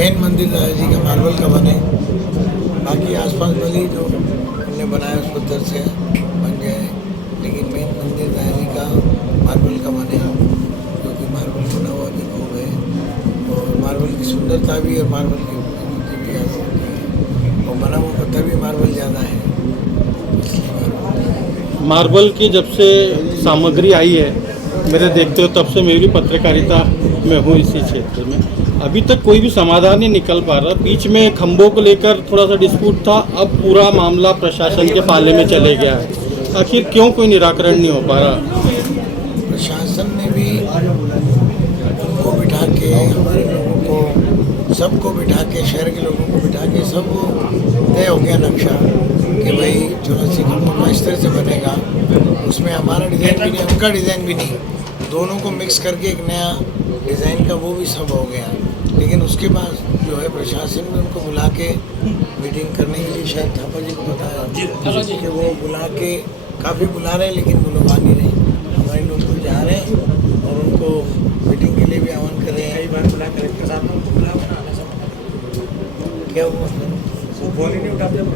Main मंदिर दादाजी का मार्बल का बने, बाकी आसपास वाली जो हमने बनाया उस पत्थर से बन जाए, लेकिन मेन मंदिर दादाजी का मार्बल का बने, क्योंकि मार्बल बना हुआ भी खूब है और मार्बल की सुंदरता भी और मार्बल की खूबसूरती भी ज़्यादा होती है और बना हुआ पत्थर भी मार्बल ज़्यादा है, इसलिए मार्बल की जब से सामग्री आई है, मेरे देखते हो तब से मेरी पत्रकारिता में हूँ इसी क्षेत्र में, अभी तक कोई भी समाधान नहीं निकल पा रहा। बीच में खंभों को लेकर थोड़ा सा डिस्प्यूट था, अब पूरा मामला प्रशासन के पाले में चले गया है। आखिर क्यों कोई निराकरण नहीं हो पा रहा? प्रशासन ने भी उनको बिठा के, हमारे लोगों को, सबको बिठा के, शहर के लोगों को बिठा के सब तय हो गया नक्शा कि भाई 84 खंभों का इस तरह से बनेगा, उसमें हमारा डिज़ाइन भी नहीं, उनका डिज़ाइन भी नहीं, दोनों को मिक्स करके एक नया डिज़ाइन का वो भी सब हो गया। लेकिन उसके बाद जो है प्रशासन ने उनको बुला के मीटिंग करने के लिए, शायद थापा जी को बताया कि वो बुला के काफ़ी बुला रहे हैं, लेकिन वो लोग आ नहीं रहे। हमारे लोग तो जा रहे हैं और उनको मीटिंग के लिए भी आह्वान कर रहे हैं। कई बार बुला कलेक्टर साहब ने उनको बुला क्या वो बोल ही नहीं उठाते, अब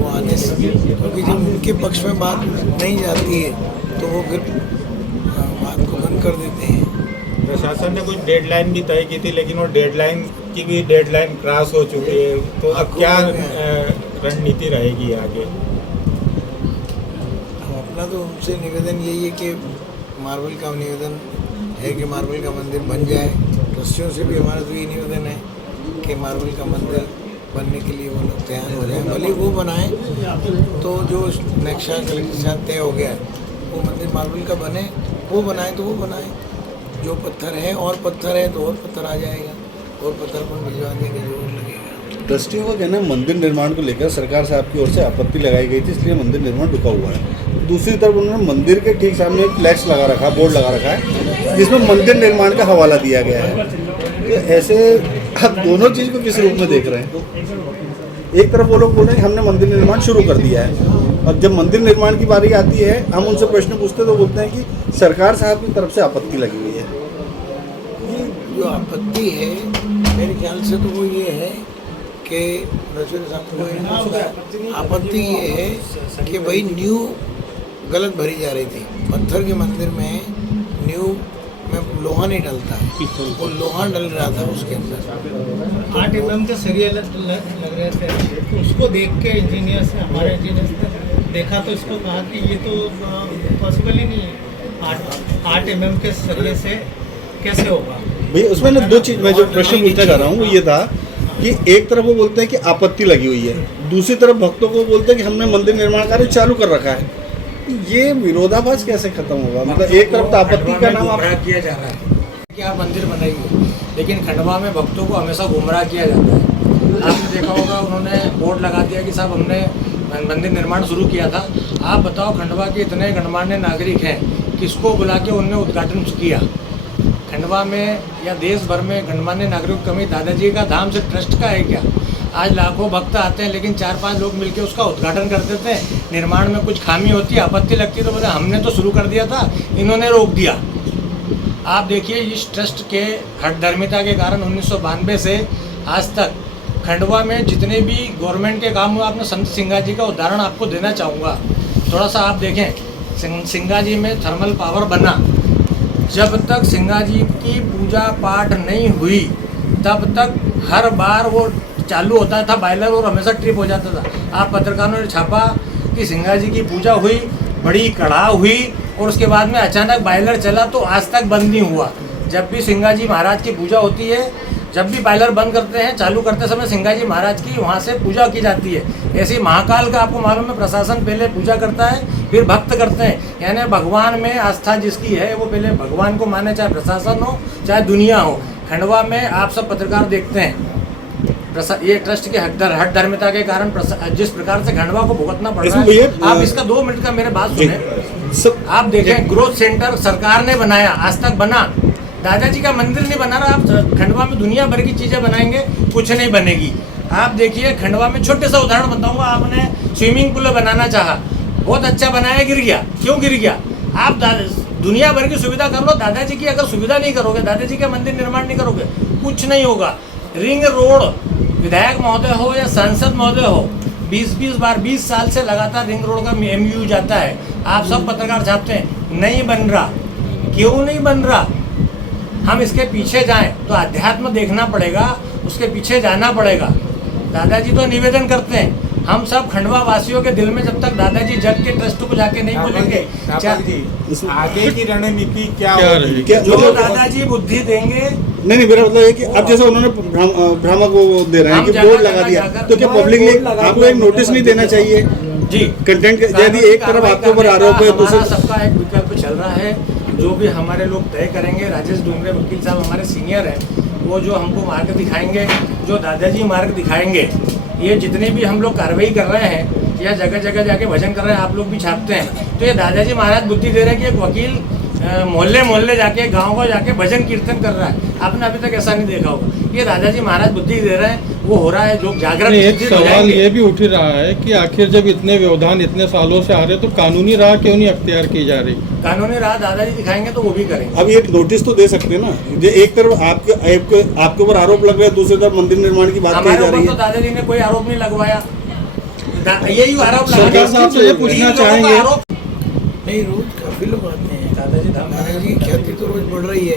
वो आने से, क्योंकि जब उनके पक्ष में बात नहीं जाती है तो वो फिर बात को बंद कर देते हैं। प्रशासन ने कुछ डेडलाइन भी तय की थी, लेकिन वो डेडलाइन की भी डेडलाइन क्रॉस हो चुकी है, तो अब क्या रणनीति रहेगी आगे? अपना तो उनसे निवेदन यही है कि मार्बल का निवेदन है कि मार्बल का मंदिर बन जाए। ट्रस्टियों से भी हमारा तो यही निवेदन है कि मार्बल का मंदिर बनने के लिए वो लोग तैयार हो जाए, भले वो बनाएं तो जो नक्शा कलेक्टर साथ तय हो गया है वो मंदिर मार्बल का बने, वो बनाए तो वो बनाए, जो पत्थर है और पत्थर है तो और पत्थर आ जाएगा, और पत्थर पर भिजवाने की जरूर लगेगा। ट्रस्टियों का कहना है मंदिर निर्माण को लेकर सरकार साहब की ओर से आपत्ति लगाई गई थी, इसलिए मंदिर निर्माण रुका हुआ है। दूसरी तरफ उन्होंने मंदिर के ठीक सामने एक फ्लैक्स लगा रखा, बोर्ड लगा रखा है जिसमें मंदिर निर्माण का हवाला दिया गया है। तो ऐसे आप दोनों चीज़ को किस रूप में देख रहे हैं? एक तरफ वो लोग बोल रहे हैं कि हमने मंदिर निर्माण शुरू कर दिया है, और जब मंदिर निर्माण की बारी आती है हम उनसे प्रश्न पूछते तो बोलते हैं कि सरकार साहब की तरफ से आपत्ति लगी हुई है। ये जो आपत्ति है मेरे ख्याल से तो वो ये है कि आपत्ति ये है कि भाई न्यू गलत भरी जा रही थी, पत्थर के मंदिर में न्यू में लोहा नहीं डलता है, वो लोहा डल रहा था उसके अंदर। 8 mm के सरिये लग रहे थे, तो उसको देख के इंजीनियर से, हमारे इंजीनियर ने देखा तो इसको कहा कि ये तो पॉसिबल ही नहीं है, 8 mm के सरिये से कैसे होगा। भैया उसमें ना दो चीज़ मैं जो प्रश्न पूछना चाह रहा हूँ वो ये था कि एक तरफ वो बोलते हैं कि आपत्ति लगी हुई है, दूसरी तरफ भक्तों को बोलते हैं कि हमने मंदिर निर्माण कार्य चालू कर रखा है। ये विरोधाभास कैसे खत्म होगा? मतलब एक तरफ तो आपत्ति का नाम गुमराह किया जा रहा है कि आप मंदिर बनाएंगे, लेकिन खंडवा में भक्तों को हमेशा गुमराह किया जाता है। आपने देखा होगा उन्होंने बोर्ड लगा दिया कि साहब हमने मंदिर निर्माण शुरू किया था। आप बताओ खंडवा के इतने गणमान्य नागरिक हैं, किसको बुला के उनने उद्घाटन किया? खंडवा में या देश भर में गणमान्य नागरिक कमी दादाजी का धाम से ट्रस्ट का है क्या? आज लाखों भक्त आते हैं, लेकिन 4-5 लोग मिलकर उसका उद्घाटन कर देते हैं। निर्माण में कुछ खामी होती है, आपत्ति लगती है तो बोले हमने तो शुरू कर दिया था, इन्होंने रोक दिया। आप देखिए इस ट्रस्ट के हठधर्मिता के कारण 1992 से आज तक खंडवा में जितने भी गवर्नमेंट के काम हुए, आपने संत सिंगा जी का उदाहरण आपको देना चाहूँगा। थोड़ा सा आप देखें, सिंगा जी में थर्मल पावर बना, जब तक सिंगा जी की पूजा पाठ नहीं हुई तब तक हर बार वो चालू होता था बॉयलर और हमेशा ट्रिप हो जाता था। आप पत्रकारों ने छापा कि सिंगा जी की पूजा हुई, बड़ी कड़ाह हुई और उसके बाद में अचानक बॉयलर चला तो आज तक बंद नहीं हुआ। जब भी सिंगा जी महाराज की पूजा होती है, जब भी बॉयलर बंद करते हैं, चालू करते समय सिंगा जी महाराज की वहाँ से पूजा की जाती है। ऐसे महाकाल का आपको मालूम है, प्रशासन पहले पूजा करता है फिर भक्त करते हैं, यानी भगवान में आस्था जिसकी है वो पहले भगवान को माने, चाहे प्रशासन हो चाहे दुनिया हो। खंडवा में आप सब पत्रकार देखते हैं ये ट्रस्ट के हठधर्मिता के कारण जिस प्रकार से खंडवा को भुगतना पड़ रहा है। आप इसका 2 मिनट का मेरे बात सुने। आप देखें ग्रोथ सेंटर सरकार ने बनाया, आज तक बना, दादाजी का मंदिर नहीं बना रहा। आप खंडवा में दुनिया भर की चीज़ें बनाएंगे, कुछ नहीं बनेगी। आप देखिए खंडवा में छोटे सा उदाहरण बताऊंगा, आपने स्विमिंग पूल बनाना चाहा, बहुत अच्छा बनाया, गिर गया। क्यों गिर गया? आप दुनिया भर की सुविधा कर लो, दादाजी की अगर सुविधा नहीं करोगे, दादाजी का मंदिर निर्माण नहीं करोगे, कुछ नहीं होगा। रिंग रोड विधायक महोदय हो या सांसद महोदय हो, 20 बार 20 साल से लगातार रिंग रोड का MOU जाता है। आप सब पत्रकार छापते हैं, नहीं बन रहा। क्यों नहीं बन रहा? हम इसके पीछे जाएं तो अध्यात्म देखना पड़ेगा, उसके पीछे जाना पड़ेगा। दादाजी तो निवेदन करते हैं, हम सब खंडवा वासियों के दिल में जब तक दादाजी जग के ट्रस्ट को जाके नहीं बोलेंगे, आगे की रणनीति क्या क्या होगी? रहेगी? क्या जो मतलब दादाजी बुद्धि देंगे, नहीं मेरा मतलब है कि अब जैसे उन्होंने भ्रामक वो दे रहे हैं हम कि जगह बोर्ड जगह लगा दिया, जाकर तो क्या पब्लिक ने आपको एक नोटिस नहीं देना चाहिए? जी कंटेंट यदि एक तरफ आपके ऊपर आरोप है, हमारा दूसरी सबका एक विकल्प चल रहा है, जो भी हमारे लोग तय करेंगे। राजेश डूंगरे वकील साहब हमारे सीनियर हैं, वो जो हमको मार्ग दिखाएंगे, जो दादाजी मार्ग दिखाएंगे, ये जितने भी हम लोग कार्रवाई कर रहे हैं या जगह जगह जाके भजन कर रहे हैं, आप लोग भी छापते हैं, तो ये दादाजी महाराज बुद्धि दे रहे हैं कि एक वकील मोहल्ले मोहल्ले जाके गांव जाके भजन कीर्तन कर रहा है। आपने अभी तक ऐसा नहीं देखा होगा। ये दादाजी महाराज बुद्धि दे रहे हैं, वो हो रहा है, लोग जागृत एक शिक्षित हो सवाल जाएंगे। ये भी उठ रहा है कि आखिर जब इतने व्यवधान इतने सालों से आ रहे तो कानूनी राह क्यों नहीं अख्तियार की जा रही? कानूनी राह दादाजी दिखाएंगे तो वो भी करेंगे। अब ये नोटिस तो दे सकते हैं ना। जो एक तरफ आपके ऊपर आरोप लग रहा है, दूसरी तरफ मंदिर निर्माण की बात कही हमारे जा रही ऊपर तो है। दादाजी ने कोई आरोप नहीं लगवाया, यही आरोप सरकार लगाया। साहब से ये पूछना चाहेंगे, नहीं, रोज काफी लोग आते हैं। दादाजी धाम दादाजी की ख्याति तो रोज बढ़ रही है।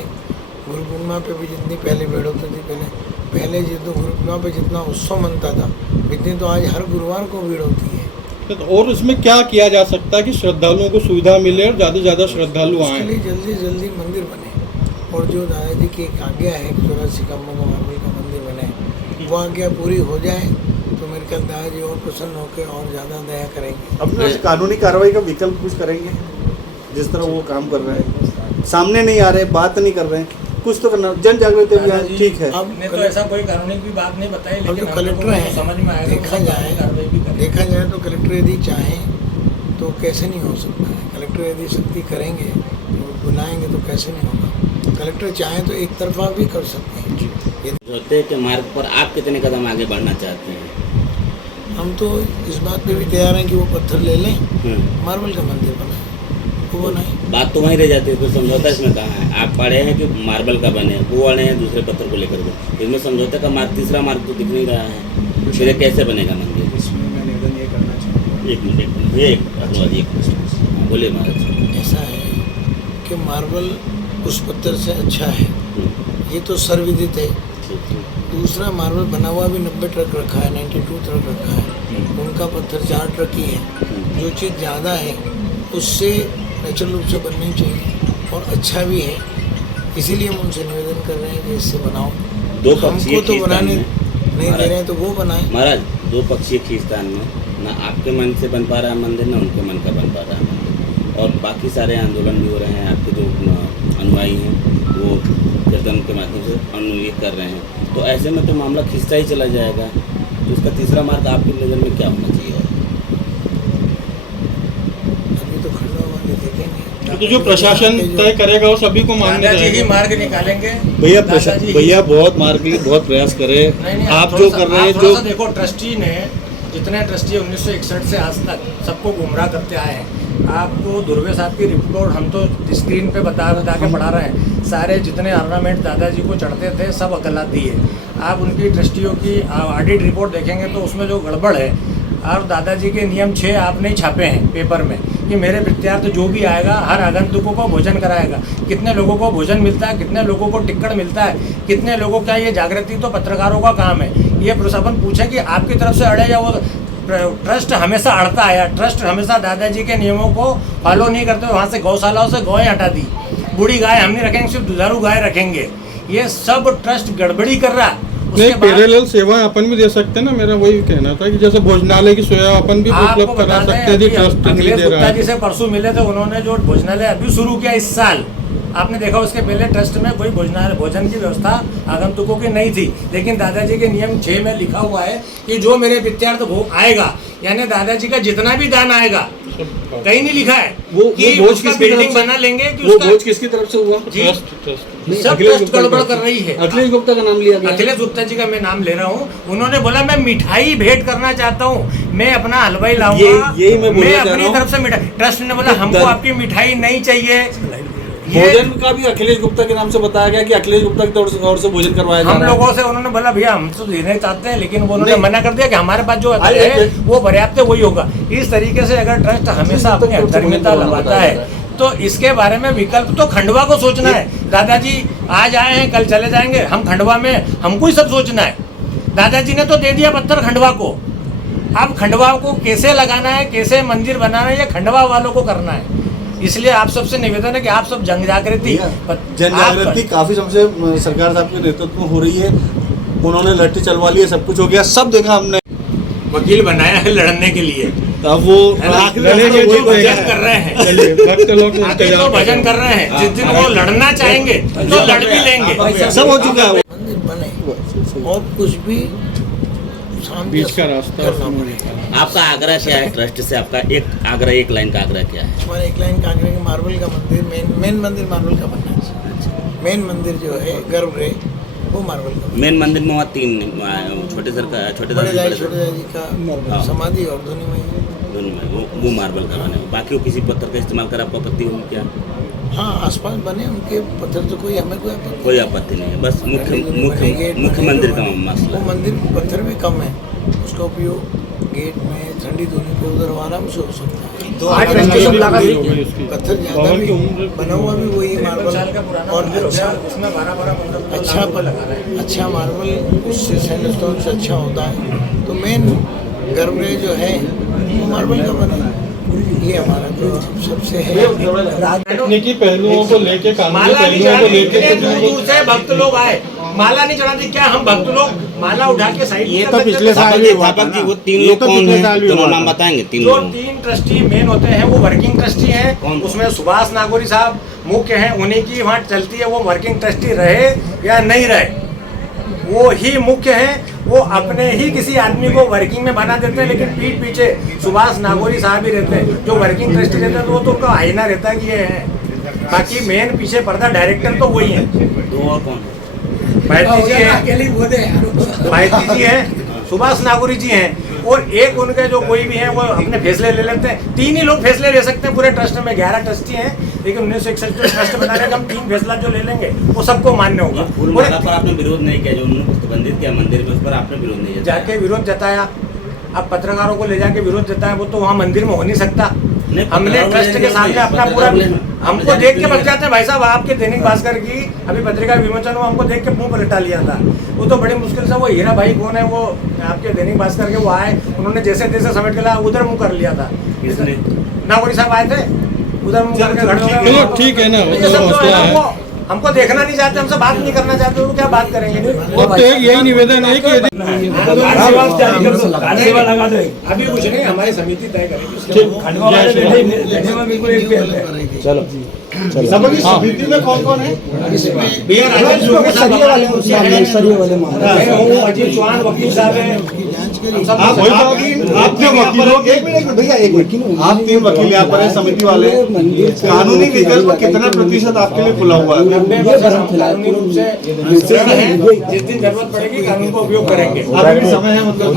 गुरु पूर्णिमा पे भी जितनी पहले भीड़ होती थी, पहले जितना गुरु पूर्णिमा पे जितना उत्सव मनता था, इतनी तो आज हर गुरुवार को भीड़ होती है। और उसमें क्या किया जा सकता है कि श्रद्धालुओं को सुविधा मिले और ज़्यादा से ज़्यादा श्रद्धालु उसके आए? लिए जल्दी जल्दी मंदिर बने, और जो दादाजी की एक आज्ञा है 84 खम्भों का मार्बल का मंदिर बने, वो आज्ञा पूरी हो जाए तो मेरे ख्याल दादाजी और प्रसन्न होकर और ज़्यादा दया करेंगे। अपने वैसे कानूनी कार्रवाई का विकल्प कुछ करेंगे? जिस तरह वो काम कर रहे हैं, सामने नहीं आ रहे, बात नहीं कर रहे हैं, कुछ तो करना। जन जागृति अभियान दादाजी ठीक है। अब ने तो ऐसा कोई कानूनी की बात नहीं बताई, अब लेकिन जो हम कलेक्टर लोगों को है, समझ में आएगा, देखा वो जाए कार्रवाई भी करेंगे। देखा जाए तो कलेक्टर यदि चाहें तो कैसे नहीं हो सकता है। कलेक्टर यदि सख्ती करेंगे तो बुलाएंगे तो कैसे नहीं होगा। कलेक्टर चाहें तो एक तरफा भी कर सकते हैं। यदि जोते के मार्ग पर आप कितने कदम आगे बढ़ना चाहते हैं? हम तो इस बात पे भी तैयार हैं कि वो पत्थर ले लें, मार्बल का मंदिर बनाए, वो बनाए। बात तो वहीं रह जाती है, फिर समझौता इसमें कहाँ है? आप पढ़े हैं कि मार्बल का बने, वो वाले हैं दूसरे पत्थर को लेकर के, इसमें समझौते का मार्ग, तीसरा मार्ग तो दिख नहीं रहा है। फिर ये कैसे बनेगा मंदिर? इसमें मैं निवेदन ये करना चाहूँगा। एक मिनट ये बोले महाराज। ऐसा है कि मार्बल उस पत्थर से अच्छा है, ये तो सर्वविदित है। दूसरा मार्बल बना हुआ भी 90 ट्रक रखा है, 92 ट्रक रखा है, उनका पत्थर 4 ट्रक ही है। जो चीज़ ज़्यादा है उससे नेचुरल रूप से बननी चाहिए और अच्छा भी है, इसीलिए हम उनसे निवेदन कर रहे हैं कि इससे बनाओ। दो पक्षीय हमको तो खींचतान बनाने में नहीं दे रहे हैं तो वो बनाए। महाराज, दो पक्षीय खींचतान में ना आपके मन से बन पा रहा है मंदिर, ना उनके मन का बन पा रहा है, और बाकी सारे आंदोलन भी हो रहे हैं। आपके जो अनुयायी हैं वो कीर्तन के माध्यम से अनुयायी कर रहे हैं, तो ऐसे में तो मामला खिंचता ही चला जाएगा। तो इसका तीसरा मार्ग आपकी नज़र में क्या होना चाहिए? अभी तो खड़ा हुआ नहीं देखेंगे। तो जो प्रशासन तय करेगा वो सभी को मान्य दादाजी ही रहेगा। मार्ग निकालेंगे। भैया दादाजी ही- भैया बहुत मार्ग के लिए बहुत प्रयास करे। नहीं, आप थोड़ा जो सा- कर रहे हैं, आप थोड़ा जो सा देखो, ट्रस्टी ने जितने ट्रस्टी 1961 से आज तक सबको गुमराह करते आए हैं। आपको दुर्वे साहब की रिपोर्ट हम तो स्क्रीन पे बता के पढ़ा रहे हैं। सारे जितने ऑर्नामेंट दादाजी को चढ़ते थे सब अकला दिए। आप उनकी ट्रस्टियों की ऑडिट रिपोर्ट देखेंगे तो उसमें जो गड़बड़ है, और दादाजी के नियम 6 आपने ही छापे हैं पेपर में कि मेरे प्रत्यार्थ जो भी आएगा हर आगंतुकों को भोजन कराएगा। कितने लोगों को भोजन मिलता है, कितने लोगों को टिकट मिलता है, कितने लोगों का, ये जागृति तो पत्रकारों का काम है। ये प्रशासन पूछे कि आपकी तरफ से अड़े या वो ट्रस्ट हमेशा अड़ता है, ट्रस्ट हमेशा दादाजी के नियमों को फॉलो नहीं करते। वहाँ से गौशालाओं से गौएं हटा दी, बूढ़ी गाय हम नहीं रखेंगे, सिर्फ दुधारू गाय रखेंगे। ये सब ट्रस्ट गड़बड़ी कर रहा है। नहीं, पैरेलल सेवाएं अपन भी दे सकते हैं ना। मेरा वही कहना था कि जैसे भोजनालय की सेवा अपन भी आपको उपलब्ध करा बता दें, सकते हैं, यदि अभी ट्रस्ट नहीं अखिलेश दे रहा गुप्ता जी है। से परसों मिले थे, उन्होंने जो भोजनालय अभी शुरू किया इस साल, आपने देखा उसके पहले ट्रस्ट में कोई भोजन की व्यवस्था आगंतुकों की नहीं थी। लेकिन दादाजी के नियम 6 में लिखा हुआ है कि जो मेरे प्रत्यार्थ भोग आएगा, यानी दादाजी का जितना भी दान आएगा, कहीं नहीं लिखा है कि वो उसका बिल्डिंग बना लेंगे कि वो उसका भोज किसकी तरफ से हुआ? जी, ट्रस्ट सब ट्रस्ट गड़बड़ कर रही है। अखिलेश गुप्ता का नाम लिया गया। अखिलेश गुप्ता जी का मैं नाम ले रहा हूँ। उन्होंने बोला मैं मिठाई भेंट करना चाहता हूँ, मैं अपना हलवाई लाऊंगा, यही मैं बोलना चाह रहा अपनी हूँ। तरफ से मिठाई। ट्रस्ट ने बोला हमको आपकी मिठाई नहीं चाहिए, भोजन का भी अखिलेश गुप्ता के नाम से बताया गया कि अखिलेश गुप्ता की ओर से भोजन करवाया जा हम रहा है। लोगों से उन्होंने बोला भैया हम तो देना चाहते हैं, लेकिन वो उन्होंने नहीं। मना कर दिया कि हमारे पास जो अरे, है वो पर्याप्त है, वही होगा। इस तरीके से अगर ट्रस्ट हमेशा अपनी अधर्मिता लगाता है तो इसके बारे में विकल्प तो खंडवा को सोचना है। दादाजी आज आए हैं, कल चले जाएंगे, हम खंडवा में हमको ही सब सोचना है। दादाजी ने तो दे दिया पत्थर खंडवा को, अब खंडवा को कैसे लगाना है, कैसे मंदिर बनाना है, ये खंडवा वालों को करना है। इसलिए आप सबसे निवेदन है कि आप सब जन जागृति जन जागृति काफी समय से सरकार साहब के नेतृत्व में हो रही है। उन्होंने लट्ठी चलवा ली है, सब कुछ हो गया, सब देखा हमने। वकील बनाया है लड़ने के लिए, अब वो लड़ेंगे तो भजन कर रहे हैं, चलिए भक्त लोग अभी तो भजन कर रहे हैं। जिस दिन वो लड़ना चाहेंगे तो लड़ भी लेंगे। सब हो चुका है। मंदिर बने और कुछ भी शांति बीच का रास्ता करना पड़ेगा। आपका आग्रह क्या है ट्रस्ट से? आपका एक आग्रह, एक लाइन का आग्रह क्या है? हमारे एक लाइन कांगड़े के मार्बल का मंदिर मेन मंदिर मार्बल का बनना चाहिए। मेन मंदिर जो है गर्भगृह वो मार्बल का मेन मंदिर में वहाँ 3 छोटे बड़े दादा दाई जी, छोटे दाई का हाँ। समाधि और ध्वनि में दोनों में वो मार्बल का बने। बाकी वो किसी पत्थर का इस्तेमाल कर आपको आपत्ति होगी क्या? हाँ आसपास बने उनके पत्थर तो कोई हमें कोई आपत्ति कोई आपत्ति नहीं है, बस मुख्य मंदिर का मसला वो मंदिर पत्थर भी कम है, उसका उपयोग गेट में ठंडी धोने पे उधर आराम से हो सकता है। तो पत्थर ज्यादा भी बना हुआ भी वही मार्बल और अच्छा मार्बल उससे सैंडस्टोन से अच्छा होता है। तो मेन गर्भगृह जो है वो मार्बल का बना है। ये हमारा तो सबसे है। तकनीकी पहलुओं को लेके, कानूनी माला नहीं पहलुओं को चढ़ाती, लेके इतने दूर दूर से भक्त लोग आए, माला नहीं चढ़ाती। क्या हम भक्त लोग माला उठा के साइड ये तो पिछले साल भी हुआ था ना। वो 3 ये लोग तो कौन पिछले हैं? साल भी दोनों हुआ नाम था। बताएंगे? 3 जो लोग 3 ट्रस्टी मेन होते हैं वो वर्किंग ट्रस्टी हैं। कौन? उसमें सुभाष नागौरी साहब मुख्य हैं, उन्हीं की वहाँ चलती है। वो वर्किंग ट्रस्टी रहे या नहीं रहे वो ही मुख्य हैं। वो अपने ही किसी आदमी को वर्किंग में बना देते हैं, लेकिन पीठ पीछे सुभाष नागौरी साहब ही रहते हैं। जो वर्किंग ट्रस्टी रहते हैं तो वो तो उनका आईना रहता है कि ये है। बाकी मेन पीछे पर्दा डायरेक्टर तो वही है। 2 और कौन? माइती जी है, सुभाष नागौरी जी हैं, और एक उनके जो कोई भी है वो अपने फैसले ले लेते हैं। 3 ही लोग फैसले ले सकते हैं पूरे ट्रस्ट में। 11 ट्रस्टी हैं, लेकिन 1961 ट्रस्ट बनाने का हम 3 फैसला जो ले लेंगे वो सबको मान्य होगा। फूल माला पर आपने विरोध नहीं किया, जो उन्होंने प्रतिबंधित किया मंदिर में, उस पर आपने विरोध नहीं किया? जाके विरोध जताया। अब पत्रकारों को ले जाके विरोध जताया, वो तो वहाँ मंदिर में हो नहीं सकता। हमने ट्रस्ट के सामने अपना पूरा, हमको देख के बच जाते हैं भाई साहब। आपके दैनिक भास्कर की अभी पत्रिका विमोचन हुआ, हमको देख के मुंह पलटा लिया था। वो तो बड़ी मुश्किल से, वो हीरा भाई कौन है, वो आपके दैनिक भास्कर के वो आए, उन्होंने जैसे तैसे समेट के लाया, उधर मुंह कर लिया था। किसने? नागौरी साहब आए थे, उधर मुंह करके खड़े हो गए। चलो ठीक है ना, वो ये तो सब जो हौसला है है। ना, हमको देखना नहीं चाहते, हमसे बात नहीं करना चाहते, वो क्या बात करेंगे? अब तो एक यही निवेदन है कि यदि अभी कुछ नहीं, हमारी समिति तय करेगी। चलो समिति में कौन कौन है? भैया राजेश जो के साथ सरिये वाले मामले वो अजीत चौहान वकील साहब हैं। हम सब आप आपके वकीलों एक मिनट भैया, एक मिनट, आप 3 वकील यहाँ पर है समिति वाले। कानूनी विकल्प कितना प्रतिशत आपके लिए खुला हुआ है? कानूनी रूप से जिस दिन जरूरत पड़ेगी कानून का उपयोग करेंगे। अभी समय है मतलब